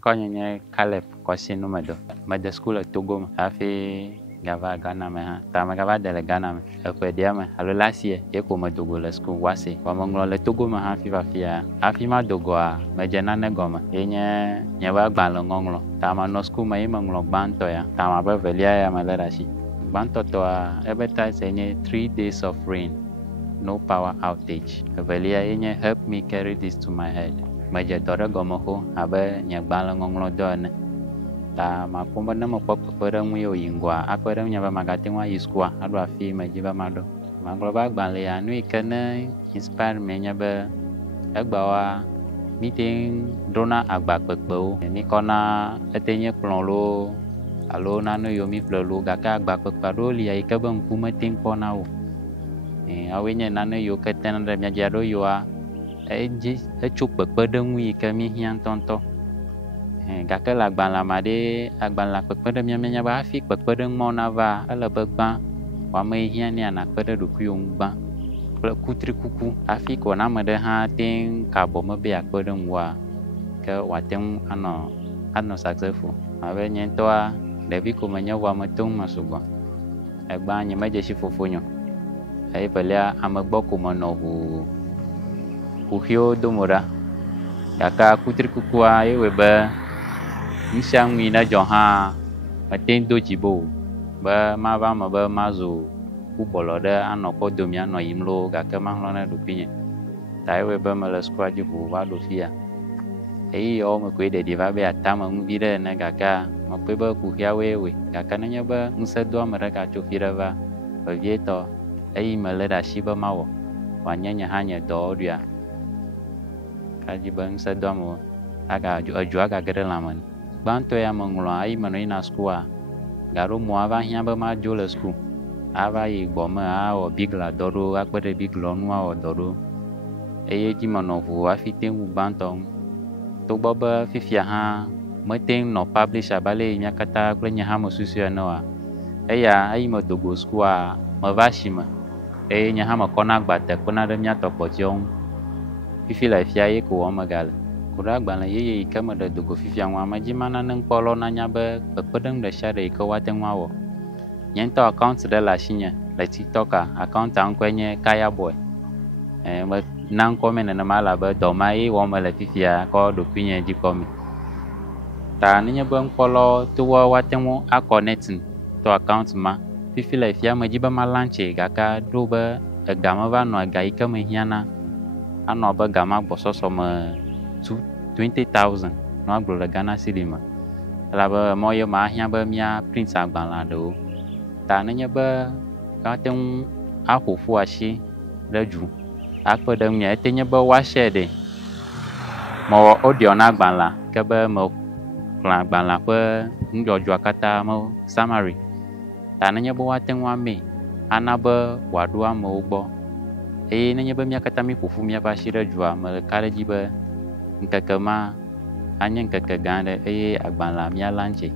Ŋkɔ nye nye Caleb Kɔsinu medo. Mede school le Togo me hafi gava Ghana me hã. Ta megava de le Ghana me. Eƒe ɖea me alo last year ye ko medo go le school Wase. Vɔ meŋlɔ le Togo me hafi va fia. Hafi mado goa medze nane gɔme. Ye nye nye be agbalẽ ŋɔŋlɔ. Ta menɔ school me ye meŋlɔ gbãtɔ ya. Ta mabe velia ya melé ɖe asi. Gbãtɔ tɔa ebe title nye 3 days of rain, no power outage. Evelia ye nye help me carry this to my head. Medze dɔ ɖe gɔme xo abe nye gbalẽ ŋɔŋlɔ dɔ ene. Ta makpɔ be ne mekpɔ kpekpeɖeŋu ye wòyi ŋgɔa akpe ɖe ŋu be magate ŋu ayi school aɖo afi medzi be maɖo. Magblɔ be agbalẽ ya nu yi ke ne inspire me nye be egbawoa míteŋ ɖona agbakpekpewo. Mi kɔna ete nye kplɔ̃ loo alo nane yiwo mi ƒle loo gake agbakpekpe aɖewo li yi ke be ŋku meteŋ kpɔna o. Awoe nye nane yiwo ke tena ɖe mia dzi alo yiwoa etso kpekpeɖeŋu yi ke mi hiã ŋutɔŋutɔ. Gake le agbalẽ ma ɖe agbalẽ le kpekpeɖeŋu mianya be hafi kpekpeɖeŋu mawo nava ele be gbã wɔame yi hiã nea nakpe ɖe ɖokuiwò ŋu gbã kple kutrikuku hafi ko ne ame ɖe hã teŋ ka abɔ me be yeakpe ɖe ŋuwoa ke wòate ŋu anɔ successful. Abe nye ŋutɔa ɖevi ko menye vɔa meteŋ me sugbɔ. Egbã nye medze si fofonye o. Eye velia ame gbɔ ko menɔ ʋuʋuiwo dome ɖa. Gake kutrikukua ye wɔe be nu sia nu yi ne dzɔ hã meteŋ do dzi bo be mava me be mazu kpukpɔlɔ ɖe anɔ kpɔdomi anɔ yim loo gake mahlɔ̃ ne ɖokuinye. Ta ye wɔe be mele sukua dzi ʋu va ɖo fia. Eye yawo me koe ɖeɖi va be atame ŋu viɖe ene gakea mekpɔe be ƒuƒuiawoe wɔe. Gake nenye be ŋusẽ do ame ɖeka tso fi ɖe va vevietɔ eyi melé ɖe asi be mawɔ wòanye nye hã nye dɔwɔɖoa kadzi be ŋusẽ do amewo edzo agage ɖe lãme. Gbãtɔ ya meŋlɔa eyi menɔ yina schoola gaɖo mo ava hiã be madzo le school. Ava yi gbɔme awɔ bigla dɔ ɖo akpe ɖe biglɔ ŋu awɔ dɔ ɖo. Eye dzi menɔ ʋu hafi teŋ wu gbãtɔ ŋu. Togbɔ be fifia hã meteŋ nɔ publish abe ale mía katã kple nye hã me susu ene oa. Eya eyi medo go schoola meva asime eye nye hã mekɔna agbate kpena ɖe míatɔ kpɔtɔewo ŋu. Fifi le fia ye ko wɔm megale. Ku ɖe agbalẽ yeye yi ke meɖe do go fifia ŋua medzi mana ne ŋkpɔlawo nanya be kpekpeɖeŋu ɖe sia ɖe yi ke woate ŋu awɔ. Nye ŋutɔ account ɖe le asinye le TikToka. Accounta ŋkɔe nye Kaya Boy. Mena ŋkɔ mɛ nenema elabe dɔ ma ye wɔm mele fifia kɔ ɖokuinye dzi kpɔmee. Ta nenye be ŋkpɔlawo to woate ŋu aconnect to account ma fifi le fia medzi be ma launche gake ɖo be ega meva nɔ ega yi ke me hiãna anɔ abe gama gbɔsɔsɔ me 20,000 nɔ agblɔ le Ghana cedi me. Elabe emɔ ye ma hiã be mía print agbalẽ ɖewo. Ta nenye be woate ŋu aƒoƒu asi ɖe dzu akpe ɖe ŋuia ete nye be woa share ɖe. Mewɔ audio na agbalẽa ke be meƒlẽ agbalẽa ƒe nudzɔdzɔa katã me summary. Ta nenye be woate ŋu amee ana be wòaɖo amewo gbɔ. Eye nenye be mía katã míƒoƒu míaƒe asi ɖe dzua mele ka ɖe dzi be ŋkeke ma anye ŋkeke gã aɖe eye agbalẽa mía launche.